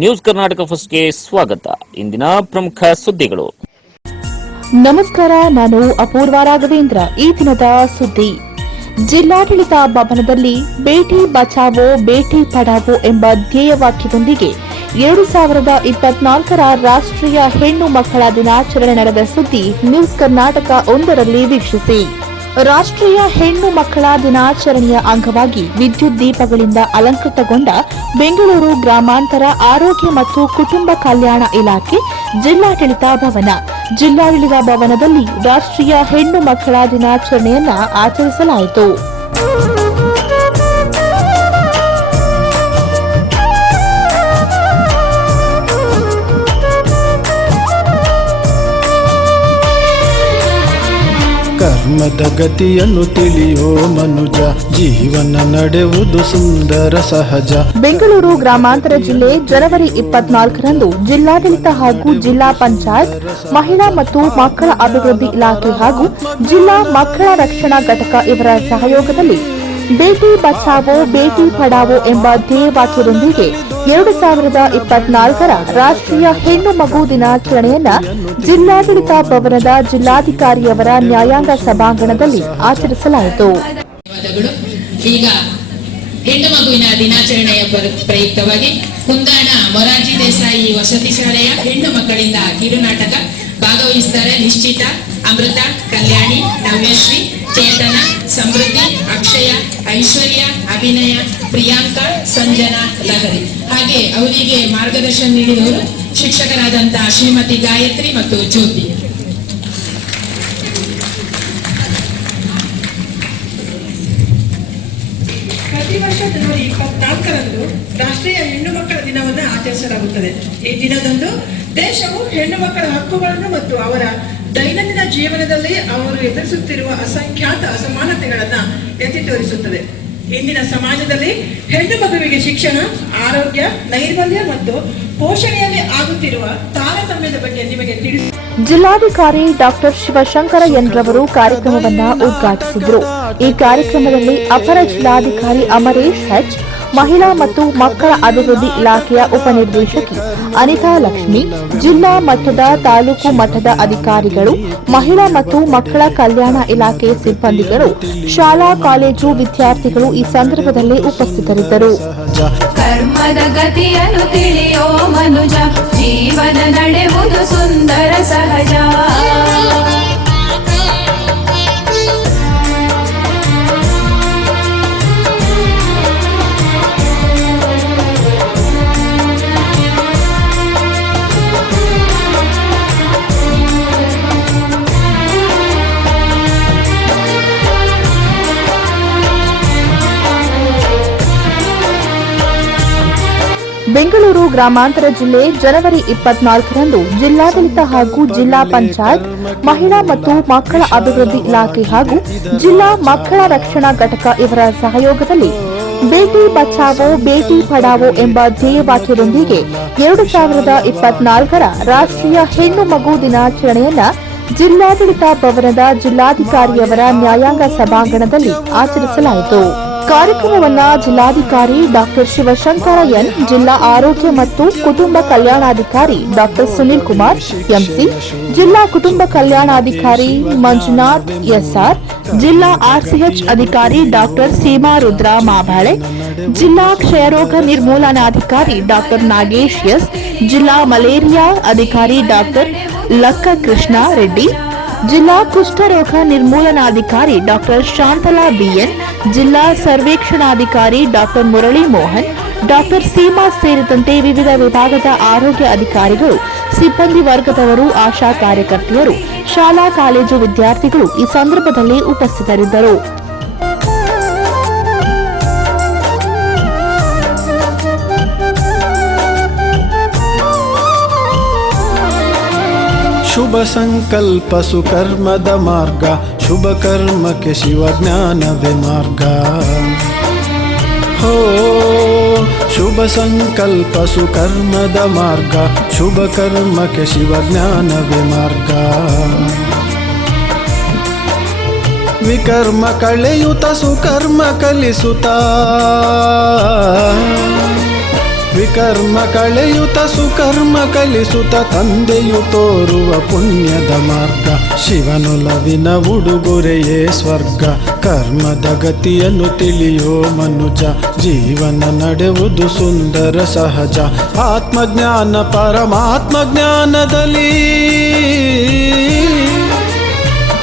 News Karnataka ಫಸ್ಟ್ಗೆ ಸ್ವಾಗತ. ಇಂದಿನ ಪ್ರಮುಖ ಸುದ್ದಿಗಳು. ನಮಸ್ಕಾರ, ನಾನು ಅಪೂರ್ವ ರಾಘವೇಂದ್ರ. ಈ ದಿನದ ಸುದ್ದಿ. ಜಿಲ್ಲಾಡಳಿತ ಭವನದಲ್ಲಿ ಬೇಟಿ ಬಚಾವೋ, ಬೇಟಿ ಪಡಾವೋ ಎಂಬ ಧ್ಯೇಯವಾಕ್ಯದೊಂದಿಗೆ ಎರಡು ಸಾವಿರದ ಇಪ್ಪತ್ನಾಲ್ಕರ ರಾಷ್ಟ್ರೀಯ ಹೆಣ್ಣು ಮಕ್ಕಳ ದಿನಾಚರಣೆ ನಡೆದ ಸುದ್ದಿ ನ್ಯೂಸ್ ಕರ್ನಾಟಕ ಒಂದರಲ್ಲಿ ವೀಕ್ಷಿಸಿ. ರಾಷ್ಟ್ರೀಯ ಹೆಣ್ಣು ಮಕ್ಕಳ ದಿನಾಚರಣೆಯ ಅಂಗವಾಗಿ ವಿದ್ಯುತ್ ದೀಪಗಳಿಂದ ಅಲಂಕೃತಗೊಂಡ ಬೆಂಗಳೂರು ಗ್ರಾಮಾಂತರ ಆರೋಗ್ಯ ಮತ್ತು ಕುಟುಂಬ ಕಲ್ಯಾಣ ಇಲಾಖೆ ಜಿಲ್ಲಾಡಳಿತ ಭವನ. ಜಿಲ್ಲಾಡಳಿತ ಭವನದಲ್ಲಿ ರಾಷ್ಟ್ರೀಯ ಹೆಣ್ಣು ಮಕ್ಕಳ ದಿನಾಚರಣೆಯನ್ನ ಆಚರಿಸಲಾಯಿತು. ಕರ್ಮದ ಗತಿಯನ್ನು ತಿಳಿಯೋ ಮನುಜ, ಜೀವನ ನಡೆಯುವುದು ಸುಂದರ ಸಹಜ. ಬೆಂಗಳೂರು ಗ್ರಾಮಾಂತರ ಜಿಲ್ಲೆ ಜನವರಿ ಇಪ್ಪತ್ನಾಲ್ಕರಂದು ಜಿಲ್ಲಾಡಳಿತ ಹಾಗೂ ಜಿಲ್ಲಾ ಪಂಚಾಯತ್, ಮಹಿಳಾ ಮತ್ತು ಮಕ್ಕಳ ಅಭಿವೃದ್ಧಿ ಇಲಾಖೆ ಹಾಗೂ ಜಿಲ್ಲಾ ಮಕ್ಕಳ ರಕ್ಷಣಾ ಘಟಕ ಇವರ ಸಹಯೋಗದಲ್ಲಿ ಬೇಟಿ ಬಚಾವೋ, ಬೇಟಿ ಪಡಾವೋ ಎಂಬ ಧ್ಯೇಯವಾಕ್ಯದೊಂದಿಗೆ ಎರಡು ಸಾವಿರದ ಇಪ್ಪತ್ನಾಲ್ಕರ ರಾಷ್ಟ್ರೀಯ ಹೆಣ್ಣು ಮಗು ದಿನಾಚರಣೆಯನ್ನ ಜಿಲ್ಲಾಡಳಿತ ಭವನದ ಜಿಲ್ಲಾಧಿಕಾರಿಯವರ ನ್ಯಾಯಾಂಗ ಸಭಾಂಗಣದಲ್ಲಿ ಆಚರಿಸಲಾಯಿತು. ಈಗ ಹೆಣ್ಣು ದಿನಾಚರಣೆಯ ಪ್ರಯುಕ್ತವಾಗಿ ಕುಂದಾಣ, ಮೊರಾರ್ಜಿ ದೇಸಾಯಿ ವಸತಿ ಶಾಲೆಯ ಹೆಣ್ಣು ಮಕ್ಕಳಿಂದ ಕಿರುನಾಟಕ ಭಾಗವಹಿಸ್ತಾರೆ ನಿಶ್ಚಿತ, ಅಮೃತ, ಕಲ್ಯಾಣಿ, ನವ್ಯಶ್ರೀ, ಚೇತನ, ಸಮೃದ್ಧಿ ಅಭಿನಯ ಪ್ರಿಯಾಂಕಾ ಸಂಜನಾ ಲಹರಿ ಹಾಗೆ ಅವರಿಗೆ ಮಾರ್ಗದರ್ಶನ ನೀಡಿದವರು ಶಿಕ್ಷಕರಾದಂತಹ ಶ್ರೀಮತಿ ಗಾಯತ್ರಿ ಮತ್ತು ಜ್ಯೋತಿ. ಪ್ರತಿ ವರ್ಷ ಜನವರಿ ಇಪ್ಪತ್ನಾಲ್ಕರಂದು ರಾಷ್ಟ್ರೀಯ ಹೆಣ್ಣು ಮಕ್ಕಳ ದಿನವನ್ನು ಆಚರಿಸಲಾಗುತ್ತದೆ. ಈ ದಿನದಂದು ದೇಶವು ಹೆಣ್ಣು ಮಕ್ಕಳ ಹಕ್ಕುಗಳನ್ನು ಮತ್ತು ಅವರ ದೈನಂದಿನ ಜೀವನದಲ್ಲಿ ಅವರು ಎದುರಿಸುತ್ತಿರುವ ಅಸಂಖ್ಯಾತ ಅಸಮಾನತೆಗಳನ್ನ ಎತ್ತಿ ತೋರಿಸುತ್ತದೆ. ಇಂದಿನ ಸಮಾಜದಲ್ಲಿ ಹೆಣ್ಣು ಮಗುವಿಗೆ ಶಿಕ್ಷಣ, ಆರೋಗ್ಯ, ನೈರ್ಮಲ್ಯ ಮತ್ತು ಪೋಷಣೆಯಲ್ಲಿ ಆಗುತ್ತಿರುವ ತಾರತಮ್ಯದ ಬಗ್ಗೆ ನಿಮಗೆ ತಿಳಿಸಿ ಜಿಲ್ಲಾಧಿಕಾರಿ ಡಾಕ್ಟರ್ ಶಿವಶಂಕರ ಎನ್ ರವರು ಕಾರ್ಯಕ್ರಮವನ್ನ ಉದ್ಘಾಟಿಸಿದ್ರು. ಈ ಕಾರ್ಯಕ್ರಮದಲ್ಲಿ ಅಪರ ಜಿಲ್ಲಾಧಿಕಾರಿ ಅಮರೇಶ್ ಹೆಚ್ ಮಹಿಳಾ ಮತ್ತು ಮಕ್ಕಳ ಅಭಿವೃದ್ಧಿ ಇಲಾಖೆಯ ಉಪನಿರ್ದೇಶಕಿ ಅನಿತಾ ಲಕ್ಷ್ಮಿ, ಜಿಲ್ಲಾ ಮಟ್ಟದ ತಾಲೂಕು ಮಟ್ಟದ ಅಧಿಕಾರಿಗಳು, ಮಹಿಳಾ ಮತ್ತು ಮಕ್ಕಳ ಕಲ್ಯಾಣ ಇಲಾಖೆ ಸಿಬ್ಬಂದಿಗಳು, ಶಾಲಾ, ಕಾಲೇಜು ವಿದ್ಯಾರ್ಥಿಗಳು ಈ ಸಂದರ್ಭದಲ್ಲಿ ಉಪಸ್ಥಿತರಿದ್ದರು. ಕರ್ಮದ ಗತಿಯನ್ನು ತಿಳಿಯೋ ಮನುಜ, ಜೀವನ ನಡೆಯುವುದು ಸುಂದರ ಸಹಜ. ಬೆಂಗಳೂರು ಗ್ರಾಮಾಂತರ ಜಿಲ್ಲೆ ಜನವರಿ ಇಪ್ಪತ್ನಾಲ್ಕರಂದು ಜಿಲ್ಲಾಡಳಿತ ಹಾಗೂ ಜಿಲ್ಲಾ ಪಂಚಾಯತ್, ಮಹಿಳಾ ಮತ್ತು ಮಕ್ಕಳ ಅಭಿವೃದ್ಧಿ ಇಲಾಖೆ ಹಾಗೂ ಜಿಲ್ಲಾ ಮಕ್ಕಳ ರಕ್ಷಣಾ ಘಟಕ ಇವರ ಸಹಯೋಗದಲ್ಲಿ ಬೇಟಿ ಬಚಾವೋ, ಬೇಟಿ ಪಡಾವೋ ಎಂಬ ಧ್ಯೇಯವಾಕ್ಯದೊಂದಿಗೆ ಎರಡು ಸಾವಿರದ ಇಪ್ಪತ್ನಾಲ್ಕರ ರಾಷ್ಟ್ರೀಯ ಹೆಣ್ಣು ಮಗು ದಿನಾಚರಣೆಯನ್ನ ಜಿಲ್ಲಾಡಳಿತ ಭವನದ ಜಿಲ್ಲಾಧಿಕಾರಿಯವರ ನ್ಯಾಯಾಂಗ ಸಭಾಂಗಣದಲ್ಲಿ ಆಚರಿಸಲಾಯಿತು. ಕಾರ್ಯಕ್ರಮವನ್ನ ಜಿಲ್ಲಾಧಿಕಾರಿ ಡಾಕ್ಟರ್ ಶಿವಶಂಕರ ಎನ್, ಜಿಲ್ಲಾ ಆರೋಗ್ಯ ಮತ್ತು ಕುಟುಂಬ ಕಲ್ಯಾಣಾಧಿಕಾರಿ ಡಾಕ್ಟರ್ ಸುನಿಲ್ ಕುಮಾರ್, ಎಂಸಿ, ಜಿಲ್ಲಾ ಕುಟುಂಬ ಕಲ್ಯಾಣಾಧಿಕಾರಿ ಮಂಜುನಾಥ್, ಎಸ್ಆರ್, ಜಿಲ್ಲಾ ಆರ್ಸಿಎಚ್ ಅಧಿಕಾರಿ ಡಾಕ್ಟರ್ ಸೀಮಾ ರುದ್ರ ಮಾಬಾಳೆ, ಜಿಲ್ಲಾ ಕ್ಷಯರೋಗ ನಿರ್ಮೂಲನಾಧಿಕಾರಿ ಡಾಕ್ಟರ್ ನಾಗೇಶ್ ಎಸ್, ಜಿಲ್ಲಾ ಮಲೇರಿಯಾ ಅಧಿಕಾರಿ ಡಾಕ್ಟರ್ ಲಕ್ಕ ಕೃಷ್ಣ ರೆಡ್ಡಿ ಜಿಲ್ಲಾ ಕುಷ್ಠರೋಗ ನಿರ್ಮೂಲನಾಧಿಕಾರಿ ಡಾಕ್ಟರ್ ಶಾಂತಲಾ ಬಿಎನ್, ಜಿಲ್ಲಾ ಸರ್ವೇಕ್ಷಣಾಧಿಕಾರಿ ಡಾಕ್ಟರ್ ಮುರಳಿ ಮೋಹನ್, ಡಾಕ್ಟರ್ ಸೀಮಾ ಸೇರಿದಂತೆ ವಿವಿಧ ವಿಭಾಗದ ಆರೋಗ್ಯ ಅಧಿಕಾರಿಗಳು, ಸಿಬ್ಬಂದಿ ವರ್ಗದವರು, ಆಶಾ ಕಾರ್ಯಕರ್ತೆಯರು, ಶಾಲಾ, ಕಾಲೇಜು ವಿದ್ಯಾರ್ಥಿಗಳು ಈ ಸಂದರ್ಭದಲ್ಲಿ ಉಪಸ್ಥಿತರಿದ್ದರು. ಶುಭ ಸಂಕಲ್ಪ ಸುಕರ್ಮದ ಮಾರ್ಗ, ಶುಭ ಕರ್ಮಕ್ಕೆ ಶಿವಜ್ಞಾನವೇ ಮಾರ್ಗ. ಹೋ, ಶುಭ ಸಂಕಲ್ಪ ಸುಕರ್ಮದ ಮಾರ್ಗ, ಶುಭ ಕರ್ಮಕ್ಕೆ ಶಿವಜ್ಞಾನವೇ ಮಾರ್ಗ. ವಿಕರ್ಮ ಕಳೆಯುತ ಸುಕರ್ಮ ಕಲಿಸುತ್ತ ವಿಕರ್ಮ ಕಳೆಯುತ ಸುಕರ್ಮ ಕಲಿಸುತ ತಂದೆಯು ತೋರುವ ಪುಣ್ಯದ ಮಾರ್ಗ. ಶಿವನುಲವಿನ ಉಡುಗೊರೆಯೇ ಸ್ವರ್ಗ. ಕರ್ಮದ ಗತಿಯನ್ನು ತಿಳಿಯೋ ಮನುಜ. ಜೀವನ ನಡೆವುದು ಸುಂದರ ಸಹಜ. ಆತ್ಮಜ್ಞಾನ ಪರಮಾತ್ಮ ಜ್ಞಾನದಲ್ಲಿ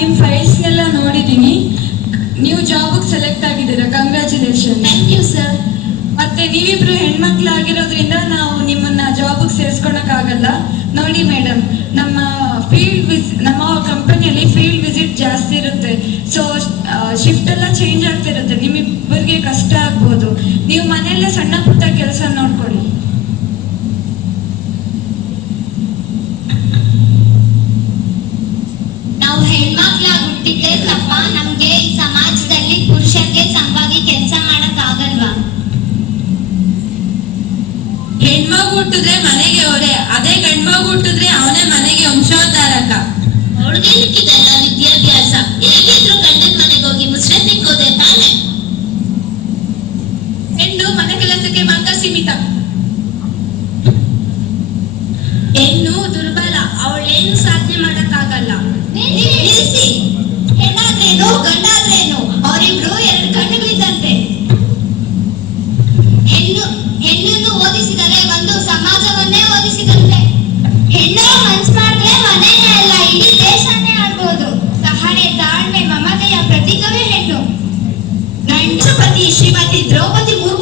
ನಿಮ್ಮ ಫೈಲ್ಸ್ನೆಲ್ಲ ನೋಡಿದ್ದೀನಿ ನೀವು ಜಾಬ್ಗೆ ಸೆಲೆಕ್ಟ್ ಆಗಿದ್ದೀರಾ. ಕಂಗ್ರ್ಯಾಚುಲೇಷನ್ ಥ್ಯಾಂಕ್ ಯು ಸರ್ ಮತ್ತೆ ನೀವಿಬ್ರು ಹೆಣ್ಮಕ್ಳಾಗಿರೋದ್ರಿಂದ ನಾವು ನಿಮ್ಮನ್ನ ಜಾಬ್ಗೆ ಸೇರಿಸ್ಕೊಳಕ್ಕಾಗಲ್ಲ ನೋಡಿ ಮೇಡಮ್ ನಮ್ಮ ಫೀಲ್ಡ್ ವಿಸ್ ನಮ್ಮ ಕಂಪನಿಯಲ್ಲಿ ಫೀಲ್ಡ್ ವಿಸಿಟ್ ಜಾಸ್ತಿ ಇರುತ್ತೆ. ಸೊ ಶಿಫ್ಟ್ ಎಲ್ಲ ಚೇಂಜ್ ಆಗ್ತಿರುತ್ತೆ. ನಿಮ್ಮಿಬ್ಬರಿಗೆ ಕಷ್ಟ ಆಗ್ಬೋದು. ನೀವು ಮನೆಯಲ್ಲೇ ಸಣ್ಣ ಪುಟ್ಟ ಕೆಲಸ ನೋಡ್ಕೊಳ್ಳಿ. de droga de muro.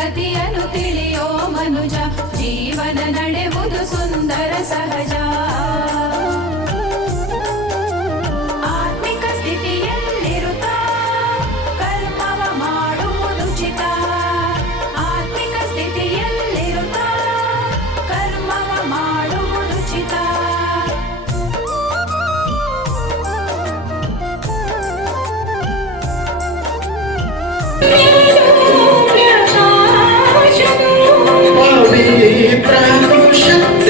ಗತಿಯನು ತಿಳಿಯೋ ಮನುಜ, ಜೀವನ ನಡೆವುದು ಸುಂದರ ಸಹಜ ಆತ್ಮಿಕ ಸ್ಥಿತಿಯಲ್ಲಿರುತ್ತ ಕಲ್ಪವ ಮಾಡುವುದುಚಿತ ಆತ್ಮಿಕ ಸ್ಥಿತಿಯಲ್ಲಿರುತ್ತ, ಕರ್ಮವ ಮಾಡುವುದುಚಿತ Yeah. Thank you.